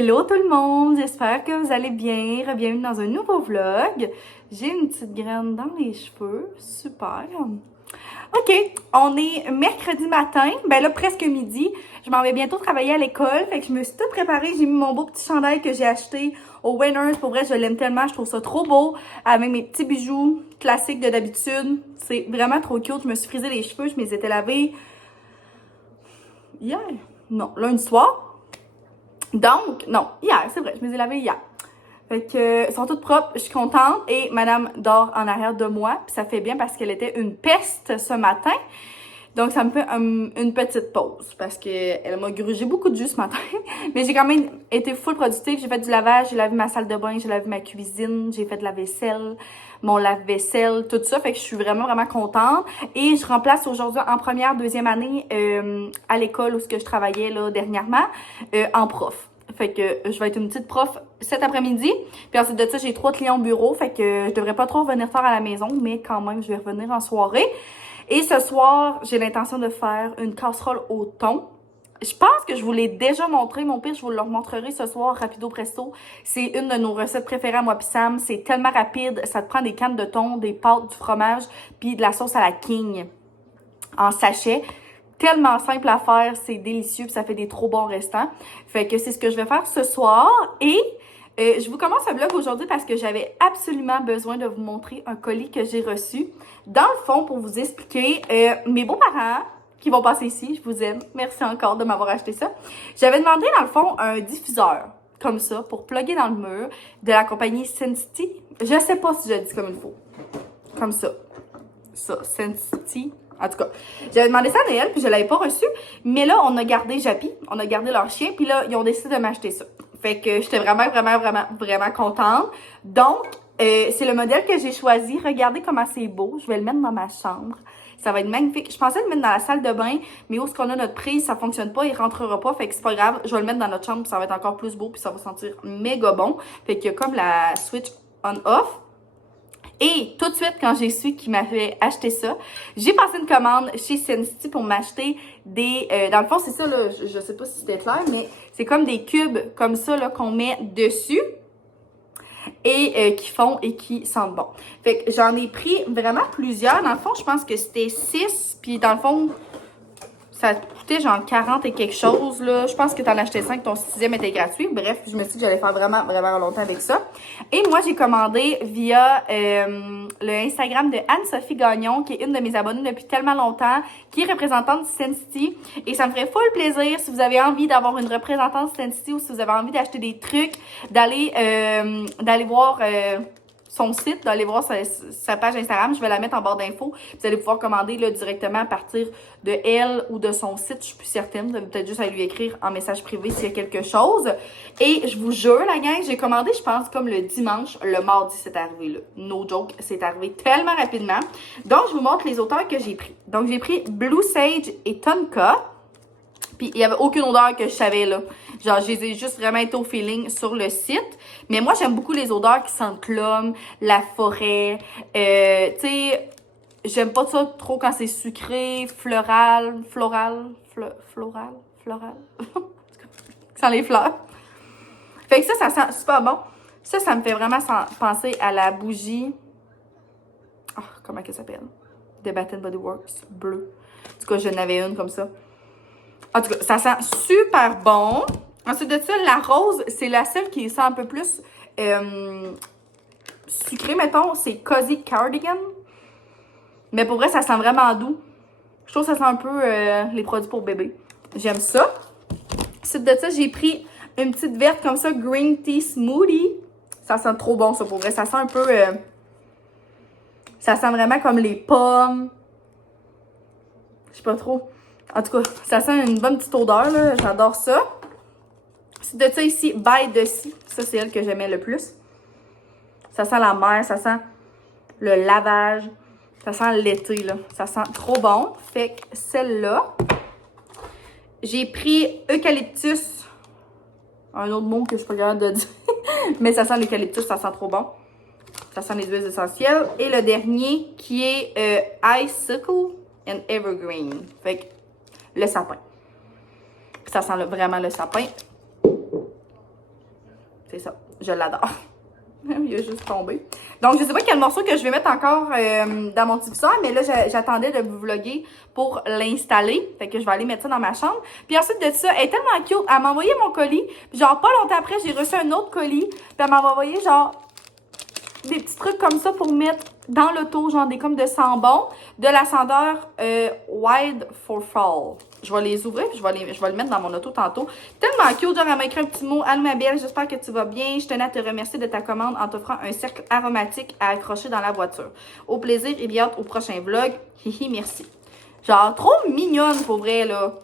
Hello tout le monde, j'espère que vous allez bien. Bienvenue dans un nouveau vlog. J'ai une petite graine dans les cheveux, super. Ok, on est mercredi matin, ben là presque midi. Je m'en vais bientôt travailler à l'école, fait que je me suis tout préparée. J'ai mis mon beau petit chandail que j'ai acheté au Winners. Pour vrai, je l'aime tellement, je trouve ça trop beau. Avec mes petits bijoux classiques de d'habitude. C'est vraiment trop cute. Je me suis frisé les cheveux, je me les étais lavés hier. Non, lundi soir. Donc, non, hier, c'est vrai, je me les ai lavés hier. Fait que, ils sont toutes propres, je suis contente. Et madame dort en arrière de moi, puis ça fait bien parce qu'elle était une peste ce matin. Donc, ça me fait une petite pause parce qu'elle m'a grugé beaucoup de jus ce matin. Mais j'ai quand même été full productive. J'ai fait du lavage, j'ai lavé ma salle de bain, j'ai lavé ma cuisine, j'ai fait de la vaisselle, mon lave-vaisselle, tout ça. Fait que je suis vraiment, vraiment contente. Et je remplace aujourd'hui en première, deuxième année à l'école où je travaillais là dernièrement en prof. Fait que je vais être une petite prof cet après-midi. Puis ensuite de ça, j'ai 3 clients au bureau. Fait que je devrais pas trop revenir faire à la maison, mais quand même, je vais revenir en soirée. Et ce soir, j'ai l'intention de faire une casserole au thon. Je pense que je vous l'ai déjà montré. Mon pire, je vous le remontrerai ce soir, rapido presto. C'est une de nos recettes préférées à moi pis Sam. C'est tellement rapide. Ça te prend des cannes de thon, des pâtes, du fromage, puis de la sauce à la king en sachet. Tellement simple à faire, c'est délicieux, puis ça fait des trop bons restants. Fait que c'est ce que je vais faire ce soir. Et je vous commence un vlog aujourd'hui parce que j'avais absolument besoin de vous montrer un colis que j'ai reçu. Dans le fond, pour vous expliquer, mes beaux-parents qui vont passer ici, je vous aime. Merci encore de m'avoir acheté ça. J'avais demandé, dans le fond, un diffuseur, comme ça, pour plugger dans le mur, de la compagnie Sensity. Je sais pas si je le dis comme il faut. Comme ça. Ça, Sensity. En tout cas, j'avais demandé ça à Noël, puis je l'avais pas reçu. Mais là, on a gardé Jappy, on a gardé leur chien, puis là, ils ont décidé de m'acheter ça. Fait que j'étais vraiment contente. Donc, c'est le modèle que j'ai choisi. Regardez comment c'est beau. Je vais le mettre dans ma chambre. Ça va être magnifique. Je pensais le mettre dans la salle de bain, mais où est-ce qu'on a notre prise, ça fonctionne pas, il rentrera pas. Fait que c'est pas grave. Je vais le mettre dans notre chambre, ça va être encore plus beau, puis ça va sentir méga bon. Fait qu'il y a comme la switch on-off. Et tout de suite, quand j'ai su qu'il m'avait acheté ça, j'ai passé une commande chez Sensity pour m'acheter des... dans le fond, c'est ça, là, je sais pas si c'était clair, mais c'est comme des cubes comme ça là qu'on met dessus et qui font et qui sentent bon. Fait que j'en ai pris vraiment plusieurs. Dans le fond, je pense que c'était 6, puis dans le fond... Ça coûtait genre 40 et quelque chose, là. Je pense que t'en achetais 5, ton 6e était gratuit. Bref, je me suis dit que j'allais faire vraiment longtemps avec ça. Et moi, j'ai commandé via le Instagram de Anne-Sophie Gagnon, qui est une de mes abonnées depuis tellement longtemps, qui est représentante de Sensity. Et ça me ferait full plaisir si vous avez envie d'avoir une représentante de Sensity ou si vous avez envie d'acheter des trucs, d'aller voir... son site, d'aller voir sa page Instagram. Je vais la mettre en barre d'infos. Vous allez pouvoir commander là, directement à partir de elle ou de son site. Je suis plus certaine. Vous avez peut-être juste à lui écrire en message privé s'il y a quelque chose. Et je vous jure, la gang, j'ai commandé, je pense, comme le dimanche. Le mardi, c'est arrivé là. No joke, c'est arrivé tellement rapidement. Donc, je vous montre les auteurs que j'ai pris. Donc, j'ai pris Blue Sage et Tonka. Puis, il n'y avait aucune odeur que je savais, là. Genre, je les ai juste vraiment été au feeling sur le site. Mais moi, j'aime beaucoup les odeurs qui sentent l'homme, la forêt. Tu sais, j'aime pas ça trop quand c'est sucré, floral. Qui sent les fleurs. Fait que ça sent super bon. Ça me fait vraiment penser à la bougie. Oh, comment elle s'appelle? De Bath Body Works, bleu. En tout cas, j'en avais une comme ça. En tout cas, ça sent super bon. Ensuite de ça, la rose, c'est la seule qui sent un peu plus sucrée, mettons. C'est Cozy Cardigan. Mais pour vrai, ça sent vraiment doux. Je trouve que ça sent un peu les produits pour bébé. J'aime ça. Ensuite de ça, j'ai pris une petite verte comme ça, Green Tea Smoothie. Ça sent trop bon, ça, pour vrai. Ça sent un peu... ça sent vraiment comme les pommes. Je sais pas trop. En tout cas, ça sent une bonne petite odeur, là. J'adore ça. C'est de ça ici, By the Sea. Ça, c'est elle que j'aimais le plus. Ça sent la mer, ça sent le lavage. Ça sent l'été, là. Ça sent trop bon. Fait que celle-là, j'ai pris Eucalyptus. Un autre mot que je suis pas capable de dire. Mais ça sent l'eucalyptus, ça sent trop bon. Ça sent les huiles essentielles. Et le dernier, qui est Icicle and Evergreen. Fait que le sapin. Ça sent vraiment le sapin. c'est ça. Je l'adore. Il a juste tombé. Donc, je sais pas quel morceau que je vais mettre encore dans mon diffuseur, mais là, j'attendais de vous vlogger pour l'installer. Fait que je vais aller mettre ça dans ma chambre. Puis ensuite de ça, elle est tellement cute. Elle m'a envoyé mon colis. Puis genre, pas longtemps après, j'ai reçu un autre colis. Puis elle m'a envoyé genre des petits trucs comme ça pour mettre dans l'auto, genre des comme de sambon, de la senteur Wild for Fall. Je vais les ouvrir, puis je vais le mettre dans mon auto tantôt. Tellement cute, genre elle m'a écrit un petit mot. Anne ma belle, j'espère que tu vas bien. Je tenais à te remercier de ta commande en t'offrant un cercle aromatique à accrocher dans la voiture. Au plaisir et bien hâte au prochain vlog. Hihi, merci. Genre, trop mignonne pour vrai, là.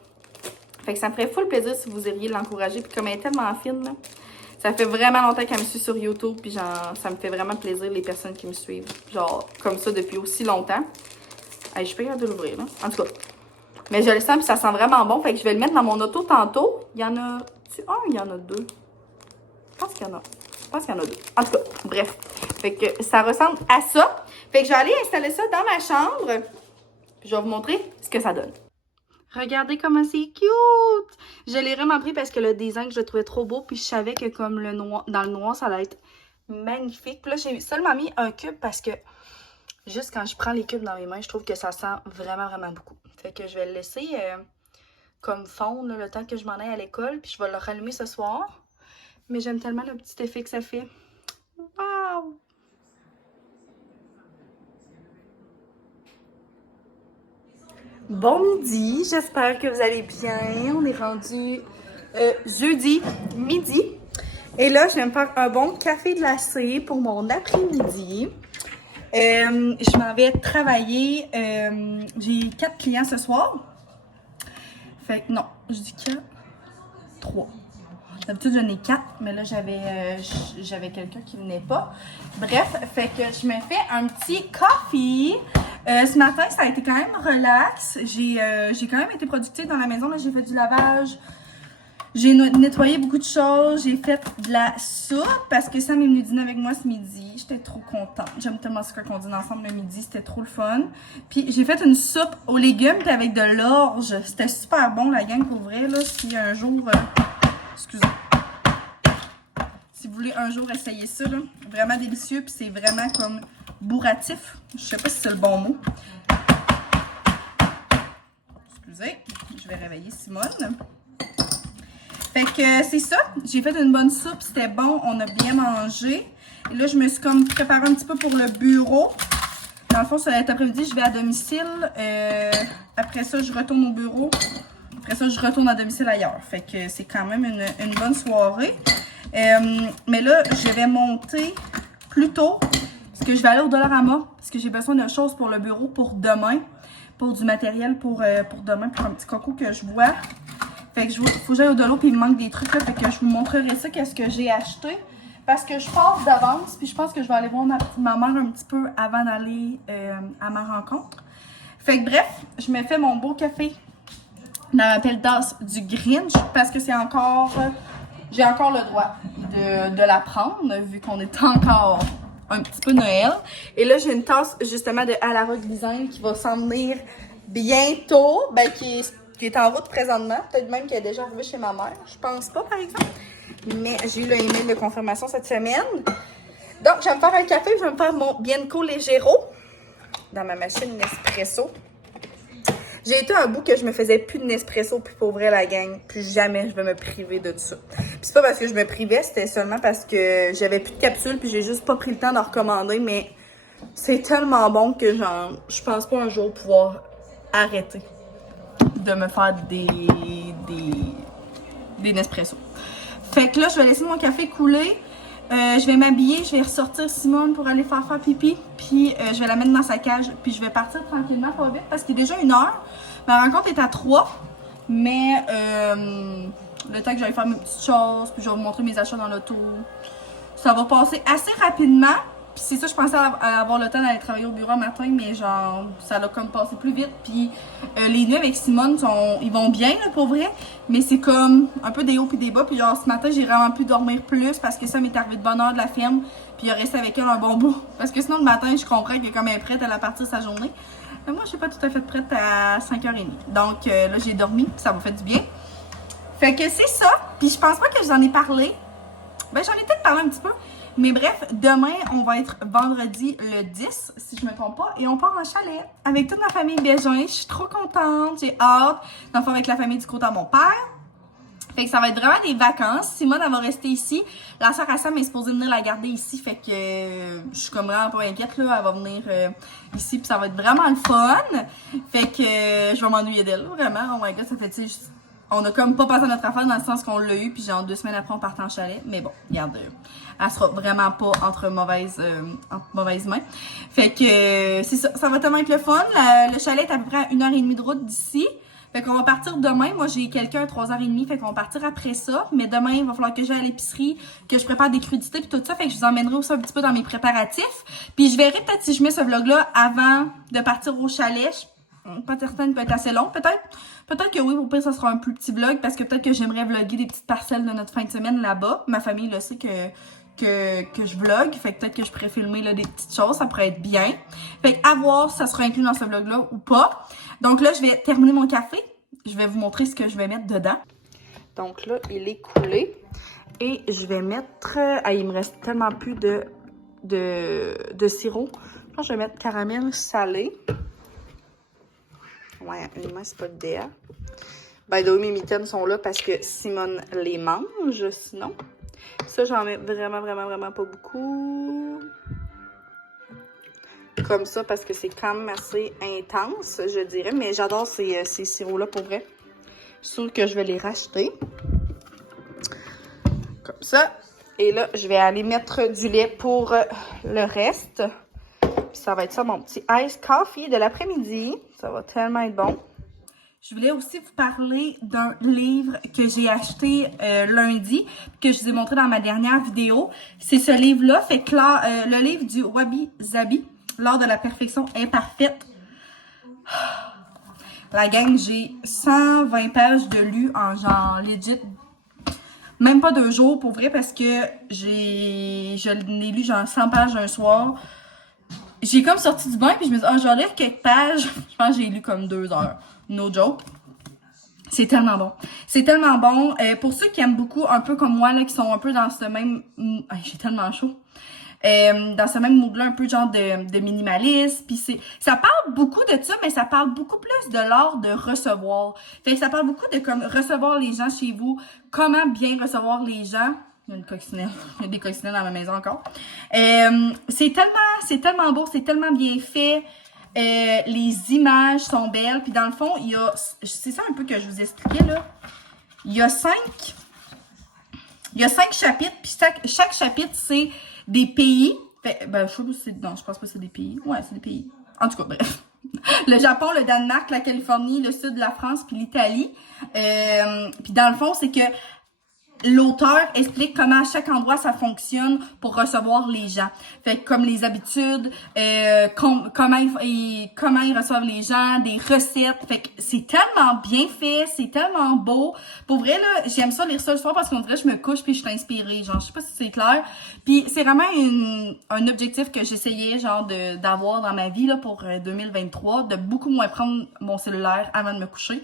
Fait que ça me ferait full plaisir si vous iriez l'encourager. Puis comme elle est tellement fine, là. Ça fait vraiment longtemps qu'elle me suit sur YouTube, puis genre, ça me fait vraiment plaisir les personnes qui me suivent, genre, comme ça depuis aussi longtemps. Hey, je peux pas de l'ouvrir, là. En tout cas. Mais je le sens, puis ça sent vraiment bon, fait que je vais le mettre dans mon auto tantôt. Il y en a... il y en a deux. Je pense qu'il y en a deux. En tout cas, bref. Fait que ça ressemble à ça. Fait que je vais aller installer ça dans ma chambre, puis je vais vous montrer ce que ça donne. Regardez comment c'est cute! Je l'ai vraiment pris parce que le design, je le trouvais trop beau. Puis je savais que comme le noir, dans le noir, ça allait être magnifique. Puis là, j'ai seulement mis un cube parce que juste quand je prends les cubes dans mes mains, je trouve que ça sent vraiment, vraiment beaucoup. Fait que je vais le laisser comme fondre là, le temps que je m'en aille à l'école. Puis je vais le rallumer ce soir. Mais j'aime tellement le petit effet que ça fait. Wow! Bon midi, j'espère que vous allez bien. On est rendu jeudi midi. Et là, je vais me faire un bon café glacé pour mon après-midi. Je m'en vais travailler. J'ai 4 clients ce soir. Fait que non, je dis que 3. D'habitude, j'en ai 4, mais là, j'avais quelqu'un qui venait pas. Bref, fait que je me fais un petit coffee. Ce matin, ça a été quand même relax. J'ai quand même été productive dans la maison. J'ai fait du lavage. J'ai nettoyé beaucoup de choses. J'ai fait de la soupe parce que Sam est venu dîner avec moi ce midi. J'étais trop contente. J'aime tellement ce qu'on dîne ensemble le midi. C'était trop le fun. Puis j'ai fait une soupe aux légumes puis avec de l'orge. C'était super bon, la gang, pour vrai. Là, si un jour... excusez. Si vous voulez un jour essayer ça, là, vraiment délicieux. Puis c'est vraiment comme bourratif. Je sais pas si c'est le bon mot. Excusez. Je vais réveiller Simone. Fait que c'est ça, j'ai fait une bonne soupe, c'était bon, on a bien mangé. Et là, je me suis comme préparée un petit peu pour le bureau. Dans le fond, cet après-midi, je vais à domicile. Après ça, je retourne au bureau. Après ça, je retourne à domicile ailleurs. Fait que c'est quand même une bonne soirée. Mais là, je vais monter plus tôt. Parce que je vais aller au Dollarama. Parce que j'ai besoin de choses pour le bureau pour demain. Pour du matériel pour demain. Pour un petit coco que je vois. Fait que faut que j'aille au Dollo puis il me manque des trucs là. Fait que je vous montrerai ça, qu'est-ce que j'ai acheté. Parce que je pars d'avance. Puis je pense que je vais aller voir ma mère un petit peu avant d'aller à ma rencontre. Fait que bref, je me fais mon beau café dans la belle tasse du Grinch. Parce que c'est encore... j'ai encore le droit de la prendre. Vu qu'on est encore un petit peu Noël. Et là, j'ai une tasse justement de Alara Design qui va s'en venir bientôt. Ben, qui est en route présentement. Peut-être même qu'elle est déjà arrivée chez ma mère. Je pense pas, par exemple. Mais j'ai eu le email de confirmation cette semaine. Donc, je vais me faire un café. Je vais me faire mon Bianco Leggero dans ma machine Nespresso. J'ai été un bout que je me faisais plus de Nespresso, puis pour vrai, la gang, plus jamais je vais me priver de ça. Puis c'est pas parce que je me privais, c'était seulement parce que j'avais plus de capsules, puis j'ai juste pas pris le temps d'en recommander, mais c'est tellement bon que genre, je pense pas un jour pouvoir arrêter de me faire des Nespresso. Fait que là, je vais laisser mon café couler. Je vais m'habiller, je vais ressortir Simone pour aller faire pipi. Puis je vais la mettre dans sa cage. Puis je vais partir tranquillement, pas vite, parce qu'il est déjà 1h. Ma rencontre est à 3. Mais le temps que j'aille faire mes petites choses, puis je vais vous montrer mes achats dans l'auto. Ça va passer assez rapidement. Puis c'est ça, je pensais avoir le temps d'aller travailler au bureau un matin, mais genre, ça l'a comme passé plus vite. Puis les nuits avec Simone, ils vont bien, là, pour vrai. Mais c'est comme un peu des hauts puis des bas. Puis genre, ce matin, j'ai vraiment pu dormir plus parce que ça m'est arrivé de bonne heure de la ferme. Puis il a resté avec elle un bon bout. Parce que sinon, le matin, je comprends que comme elle est prête, elle a parti sa journée. Mais moi, je suis pas tout à fait prête à 5h30. Donc là, j'ai dormi, puis ça m'a fait du bien. Fait que c'est ça. Puis je pense pas que je vous en ai parlé. Ben, j'en ai peut-être parlé un petit peu. Mais bref, demain, on va être vendredi le 10, si je me trompe pas, et on part en chalet avec toute ma famille Bégin. Je suis trop contente, j'ai hâte. Dans le fond, avec la famille du côté à mon père. Fait que ça va être vraiment des vacances. Simone, elle va rester ici. La sœur à Sam est supposée venir la garder ici. Fait que je suis comme vraiment pas inquiète, là. Elle va venir ici, puis ça va être vraiment le fun. Fait que je vais m'ennuyer d'elle, vraiment. Oh my god, ça fait, tu sais, on a comme pas passé à notre affaire dans le sens qu'on l'a eu, puis genre 2 semaines après, on part en chalet. Mais bon, regarde, elle sera vraiment pas entre mauvaises mains. Fait que c'est ça, ça va tellement être le fun. Le chalet est à peu près à 1h30 de route d'ici. Fait qu'on va partir demain. Moi, j'ai quelqu'un à 3h30. Fait qu'on va partir après ça. Mais demain, il va falloir que j'aille à l'épicerie, que je prépare des crudités puis tout ça. Fait que je vous emmènerai aussi un petit peu dans mes préparatifs. Puis je verrai peut-être si je mets ce vlog-là avant de partir au chalet. Pas certaine, il peut être assez long, peut-être. Peut-être que oui, au pire, ça sera un plus petit vlog parce que peut-être que j'aimerais vlogger des petites parcelles de notre fin de semaine là-bas. Ma famille le sait que je vlog. Fait que peut-être que je pourrais filmer là, des petites choses. Ça pourrait être bien. Fait que à voir si ça sera inclus dans ce vlog-là ou pas. Donc là, je vais terminer mon café. Je vais vous montrer ce que je vais mettre dedans. Donc là, il est coulé. Et je vais mettre... Ah, il me reste tellement plus de sirop. Je pense que je vais mettre caramel salé. Ouais, une main, c'est pas de DA. By the way, mes mitaines sont là parce que Simone les mange, sinon. Ça, j'en mets vraiment, vraiment, vraiment pas beaucoup. Comme ça, parce que c'est quand même assez intense, je dirais. Mais j'adore ces sirops-là, pour vrai. Je suis sûre que je vais les racheter. Comme ça. Et là, je vais aller mettre du lait pour le reste. Puis ça va être ça, mon petit ice coffee de l'après-midi. Ça va tellement être bon. Je voulais aussi vous parler d'un livre que j'ai acheté lundi, que je vous ai montré dans ma dernière vidéo. C'est ce livre-là, fait que là, le livre du Wabi Zabi, L'art de la perfection imparfaite. La gang, j'ai 120 pages de lu en genre legit, même pas 2 jours pour vrai, parce que je l'ai lu genre 100 pages un soir. J'ai comme sorti du bain puis je me dis, je vais lire quelques pages. Je pense que j'ai lu comme 2 heures. No joke. C'est tellement bon. C'est tellement bon. Pour ceux qui aiment beaucoup, un peu comme moi, là, qui sont un peu dans ce même... j'ai tellement chaud. Dans ce même mood-là, un peu genre de minimaliste. Puis ça parle beaucoup de ça, mais ça parle beaucoup plus de l'art de recevoir. Fait que ça parle beaucoup de comme recevoir les gens chez vous, comment bien recevoir les gens. Il y a une coccinelle. Il y a des coccinelles dans ma maison encore. C'est tellement beau, c'est tellement bien fait. Les images sont belles. Puis dans le fond, il y a... C'est ça un peu que je vous expliquais, là. Il y a 5 chapitres. Puis chaque chapitre, c'est des pays. Fait, ben, je sais pas si c'est... Non, je pense pas que c'est des pays. Ouais, c'est des pays. En tout cas, bref. Le Japon, le Danemark, la Californie, le sud de la France, puis l'Italie. Puis dans le fond, c'est que l'auteur explique comment à chaque endroit ça fonctionne pour recevoir les gens. Fait que comme les habitudes, comment ils reçoivent les gens, des recettes. Fait que c'est tellement bien fait, c'est tellement beau. Pour vrai, là, j'aime ça lire ça le soir parce qu'on dirait que je me couche puis je suis inspirée. Genre, je sais pas si c'est clair. Puis c'est vraiment un objectif que j'essayais genre d'avoir dans ma vie là pour 2023, de beaucoup moins prendre mon cellulaire avant de me coucher.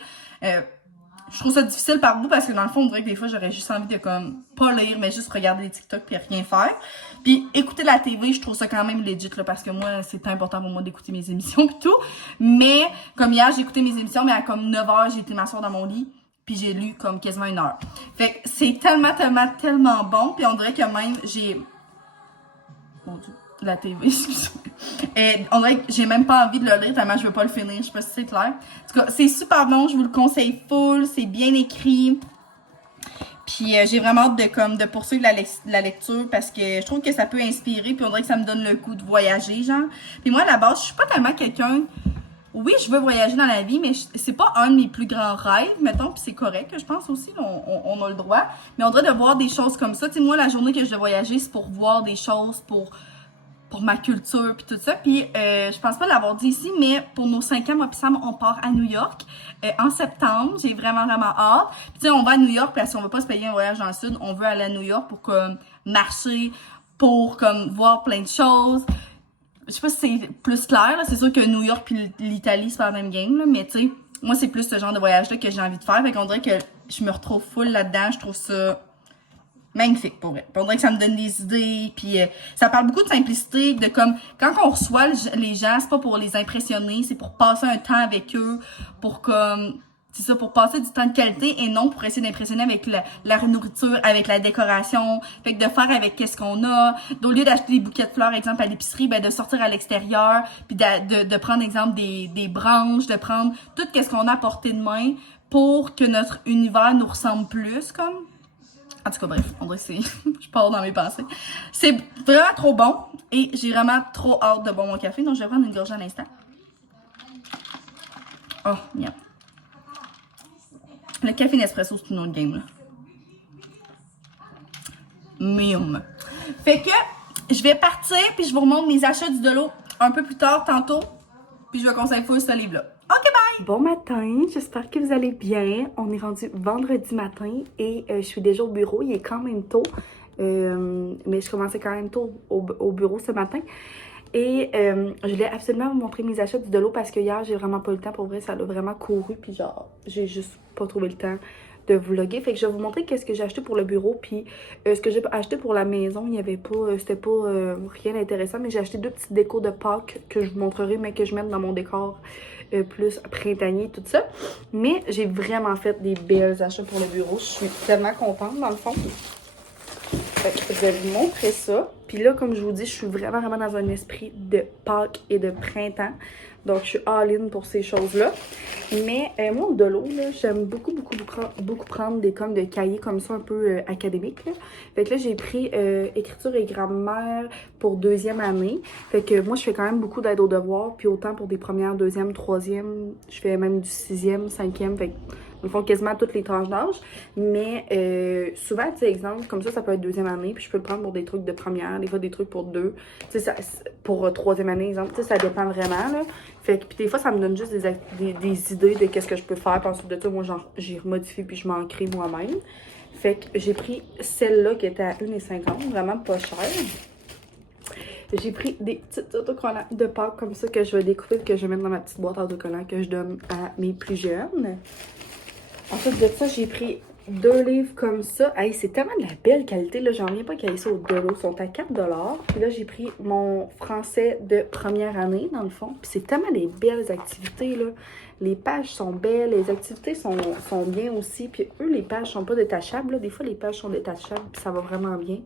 Je trouve ça difficile par bout parce que dans le fond, on dirait que des fois, j'aurais juste envie de comme pas lire, mais juste regarder les TikTok puis rien faire. Puis écouter la TV, je trouve ça quand même legit là, parce que moi, c'est important pour moi d'écouter mes émissions et tout. Mais comme hier, j'ai écouté mes émissions, mais à comme 9h, j'ai été m'asseoir dans mon lit. Puis j'ai lu comme quasiment 1 heure. Fait que c'est tellement tellement bon. Puis on dirait que même j'ai... Mon Dieu, la TV, excusez-moi. On dirait que j'ai même pas envie de le lire tellement je veux pas le finir. Je sais pas si c'est clair. En tout cas, c'est super bon. Je vous le conseille full. C'est bien écrit. Puis j'ai vraiment hâte de poursuivre la lecture parce que je trouve que ça peut inspirer. Puis on dirait que ça me donne le goût de voyager, genre. Puis moi, à la base, je suis pas tellement quelqu'un... Oui, je veux voyager dans la vie, mais c'est pas un de mes plus grands rêves, mettons, puis c'est correct, je pense aussi, on a le droit. Mais on devrait de voir des choses comme ça. Tu sais, moi, la journée que je dois voyager, c'est pour voir des choses, pour ma culture, puis tout ça. Puis je pense pas l'avoir dit ici, mais pour nos 5 ans, moi puis Sam, on part à New York en septembre. J'ai vraiment hâte. Puis tu sais, on va à New York parce qu'on veut pas se payer un voyage dans le sud. On veut aller à New York pour comme marcher, pour comme voir plein de choses. Je sais pas si c'est plus clair, là. C'est sûr que New York puis l'Italie, c'est pas la même game, là. Mais tu sais, moi, c'est plus ce genre de voyage-là que j'ai envie de faire. Fait qu'on dirait que je me retrouve full là-dedans. Je trouve ça magnifique, pour vrai. On dirait que ça me donne des idées, puis ça parle beaucoup de simplicité, de comme, quand on reçoit les gens, c'est pas pour les impressionner, c'est pour passer un temps avec eux, pour comme, c'est ça, pour passer du temps de qualité et non pour essayer d'impressionner avec la nourriture, avec la décoration, fait que de faire avec qu'est-ce qu'on a, au lieu d'acheter des bouquets de fleurs, exemple, à l'épicerie, ben de sortir à l'extérieur, puis de prendre, exemple, des branches, de prendre tout qu'est-ce qu'on a à portée de main pour que notre univers nous ressemble plus, comme. En tout cas, bref, on dirait que c'est... je pars dans mes pensées. C'est vraiment trop bon et j'ai vraiment trop hâte de boire mon café, donc je vais prendre une gorgée à l'instant. Oh, miam. Le café Nespresso, c'est une autre game, là. Miam. Fait que je vais partir, puis je vous remontre mes achats du Delo un peu plus tard, tantôt, puis je vais conseiller full ce livre-là. OK, bye! Bon matin, j'espère que vous allez bien. On est rendu vendredi matin et je suis déjà au bureau. Il est quand même tôt, mais je commençais quand même tôt au bureau ce matin. Et je voulais absolument vous montrer mes achats du Delo parce que hier, j'ai vraiment pas eu le temps. Pour vrai, ça a vraiment couru. Puis genre, j'ai juste pas trouvé le temps de vlogger. Fait que je vais vous montrer qu'est-ce que j'ai acheté pour le bureau. Puis ce que j'ai acheté pour la maison, il y avait pas, c'était pas rien d'intéressant. Mais j'ai acheté 2 petites décos de Pâques que je vous montrerai, mais que je mette dans mon décor plus printanier, tout ça. Mais j'ai vraiment fait des belles achats pour le bureau. Je suis tellement contente, dans le fond. Fait que je vais vous montrer ça. Puis là, comme je vous dis, je suis vraiment dans un esprit de Pâques et de printemps. Donc, je suis all-in pour ces choses-là. Mais moi, de l'eau, j'aime beaucoup prendre des comme de cahiers comme ça, un peu académiques. Là. Fait que là, j'ai pris écriture et grammaire pour 2e année. Fait que moi, je fais quand même beaucoup d'aide aux devoirs. Puis autant pour des premières, 2e, 3e, je fais même du 6e, 5e. Fait que ils font quasiment toutes les tranches d'âge. Mais souvent, tu sais, exemple, comme ça peut être 2e année. Puis je peux le prendre pour des trucs de première, des fois des trucs pour 2. Tu sais, pour 3e année, exemple. Tu sais, ça dépend vraiment, là. Fait que, puis des fois, ça me donne juste des idées de qu'est-ce que je peux faire. Puis ensuite de ça, moi, j'y remodifie puis je m'en crée moi-même. Fait que j'ai pris celle-là qui était à 1,50, vraiment pas chère. J'ai pris des petits autocollants de Pâques comme ça que je vais découper et que je vais mettre dans ma petite boîte à autocollants que je donne à mes plus jeunes. Ensuite de ça, j'ai pris 2 livres comme ça. Hey, c'est tellement de la belle qualité, là. J'en reviens pas qu'il y ait ça au Delo. Ils sont à 4 $. Puis là, j'ai pris mon français de première année, dans le fond. Puis c'est tellement des belles activités, là. Les pages sont belles, les activités sont bien aussi. Puis eux, les pages sont pas détachables, là. Des fois, les pages sont détachables, puis ça va vraiment bien.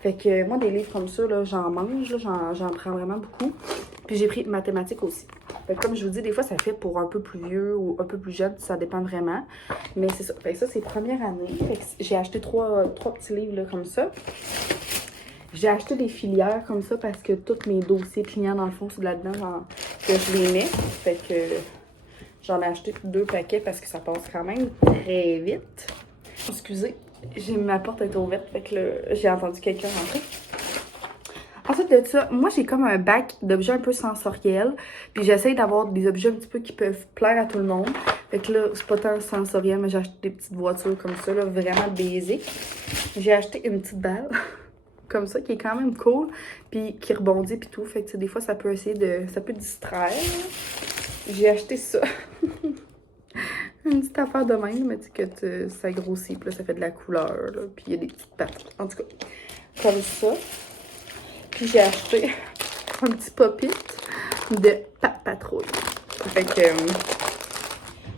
Fait que moi, des livres comme ça, là, j'en mange, là. J'en prends vraiment beaucoup. Puis j'ai pris mathématiques aussi. Fait que comme je vous dis, des fois, ça fait pour un peu plus vieux ou un peu plus jeune, ça dépend vraiment. Mais c'est ça. Fait que ça, c'est première année. Fait que j'ai acheté trois petits livres là, comme ça. J'ai acheté des filières comme ça parce que tous mes dossiers clients, dans le fond, c'est là-dedans que je les mets. Fait que j'en ai acheté 2 paquets parce que ça passe quand même très vite. Excusez, ma porte est ouverte, fait que là, j'ai entendu quelqu'un rentrer. Ensuite de ça, moi j'ai comme un bac d'objets un peu sensoriels. Puis j'essaye d'avoir des objets un petit peu qui peuvent plaire à tout le monde. Fait que là, c'est pas tant sensoriel, mais j'ai acheté des petites voitures comme ça, là, vraiment basic. J'ai acheté une petite balle comme ça, qui est quand même cool. Puis qui rebondit puis tout. Fait que des fois, ça peut ça peut distraire. J'ai acheté ça. Une petite affaire de même, mais tu sais que ça grossit, puis là, ça fait de la couleur, là. Puis il y a des petites pattes. En tout cas, comme ça. Puis j'ai acheté un petit pop-it de Patrouille. Fait que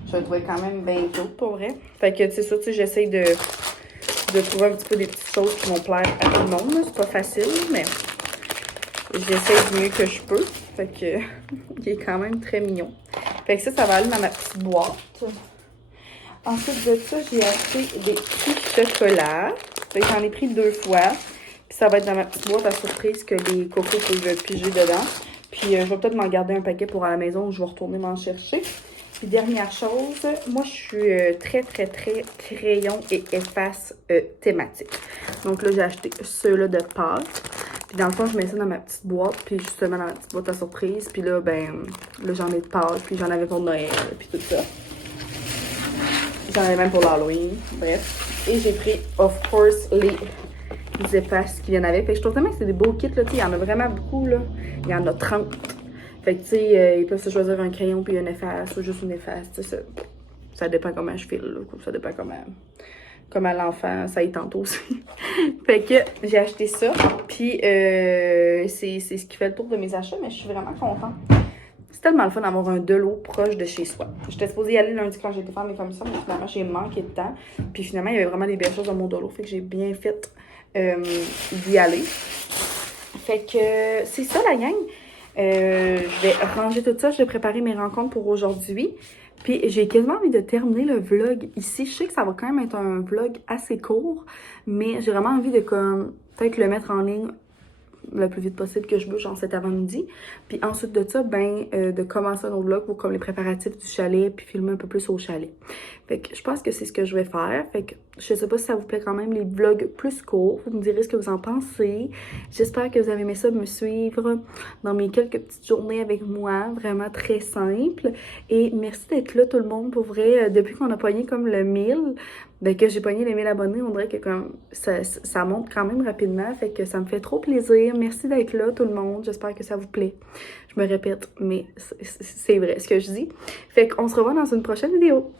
je le vois quand même bien tôt, pour vrai. Fait que c'est ça, tu sais, j'essaye de trouver un petit peu des petites choses qui vont plaire à tout le monde. C'est pas facile, mais j'essaye du mieux que je peux. Fait que il est quand même très mignon. Fait que ça va aller dans ma petite boîte. Ensuite de ça, j'ai acheté des petits chocolats. Fait que j'en ai pris 2 fois. Puis ça va être dans ma petite boîte à surprise que les cocos peuvent piger dedans. Puis je vais peut-être m'en garder un paquet pour à la maison où je vais retourner m'en chercher. Puis dernière chose, moi je suis très crayon et efface thématique. Donc là j'ai acheté ceux-là de Pâques. Puis dans le fond je mets ça dans ma petite boîte. Puis justement dans ma petite boîte à surprise. Puis là là j'en ai de Pâques. Puis j'en avais pour Noël. Puis tout ça. J'en avais même pour l'Halloween. Bref. Et j'ai pris of course les effaces qui viennent avec. Fait que je trouve tellement que c'est des beaux kits, là, il y en a vraiment beaucoup, là. Il y en a 30. Fait que, tu sais, ils peuvent se choisir un crayon puis une efface ou juste une efface, tu sais, ça dépend comment je file, là. Ça dépend comme à l'enfant, ça y tente aussi. Fait que j'ai acheté ça, puis c'est ce qui fait le tour de mes achats, mais je suis vraiment contente. C'est tellement le fun d'avoir un de l'eau proche de chez soi. J'étais supposée y aller lundi quand j'étais faire mes commissions, mais finalement, j'ai manqué de temps. Puis finalement, il y avait vraiment des belles choses dans mon dolo, fait que j'ai bien fait d'y aller. Fait que c'est ça, la gang. Je vais ranger tout ça, je vais préparer mes rencontres pour aujourd'hui. Puis j'ai quasiment envie de terminer le vlog ici. Je sais que ça va quand même être un vlog assez court, mais j'ai vraiment envie de comme peut-être le mettre en ligne le plus vite possible que je veux, genre cet avant-midi. Puis ensuite de ça, de commencer un autre vlog pour comme les préparatifs du chalet, puis filmer un peu plus au chalet. Fait que je pense que c'est ce que je vais faire. Fait que je sais pas si ça vous plaît quand même, les vlogs plus courts. Vous me direz ce que vous en pensez. J'espère que vous avez aimé ça, me suivre dans mes quelques petites journées avec moi. Vraiment très simple. Et merci d'être là tout le monde. Pour vrai, depuis qu'on a pogné comme le 1000, que j'ai pogné les 1000 abonnés, on dirait que comme ça monte quand même rapidement. Fait que ça me fait trop plaisir. Merci d'être là tout le monde. J'espère que ça vous plaît. Je me répète, mais c'est vrai ce que je dis. Fait qu'on se revoit dans une prochaine vidéo.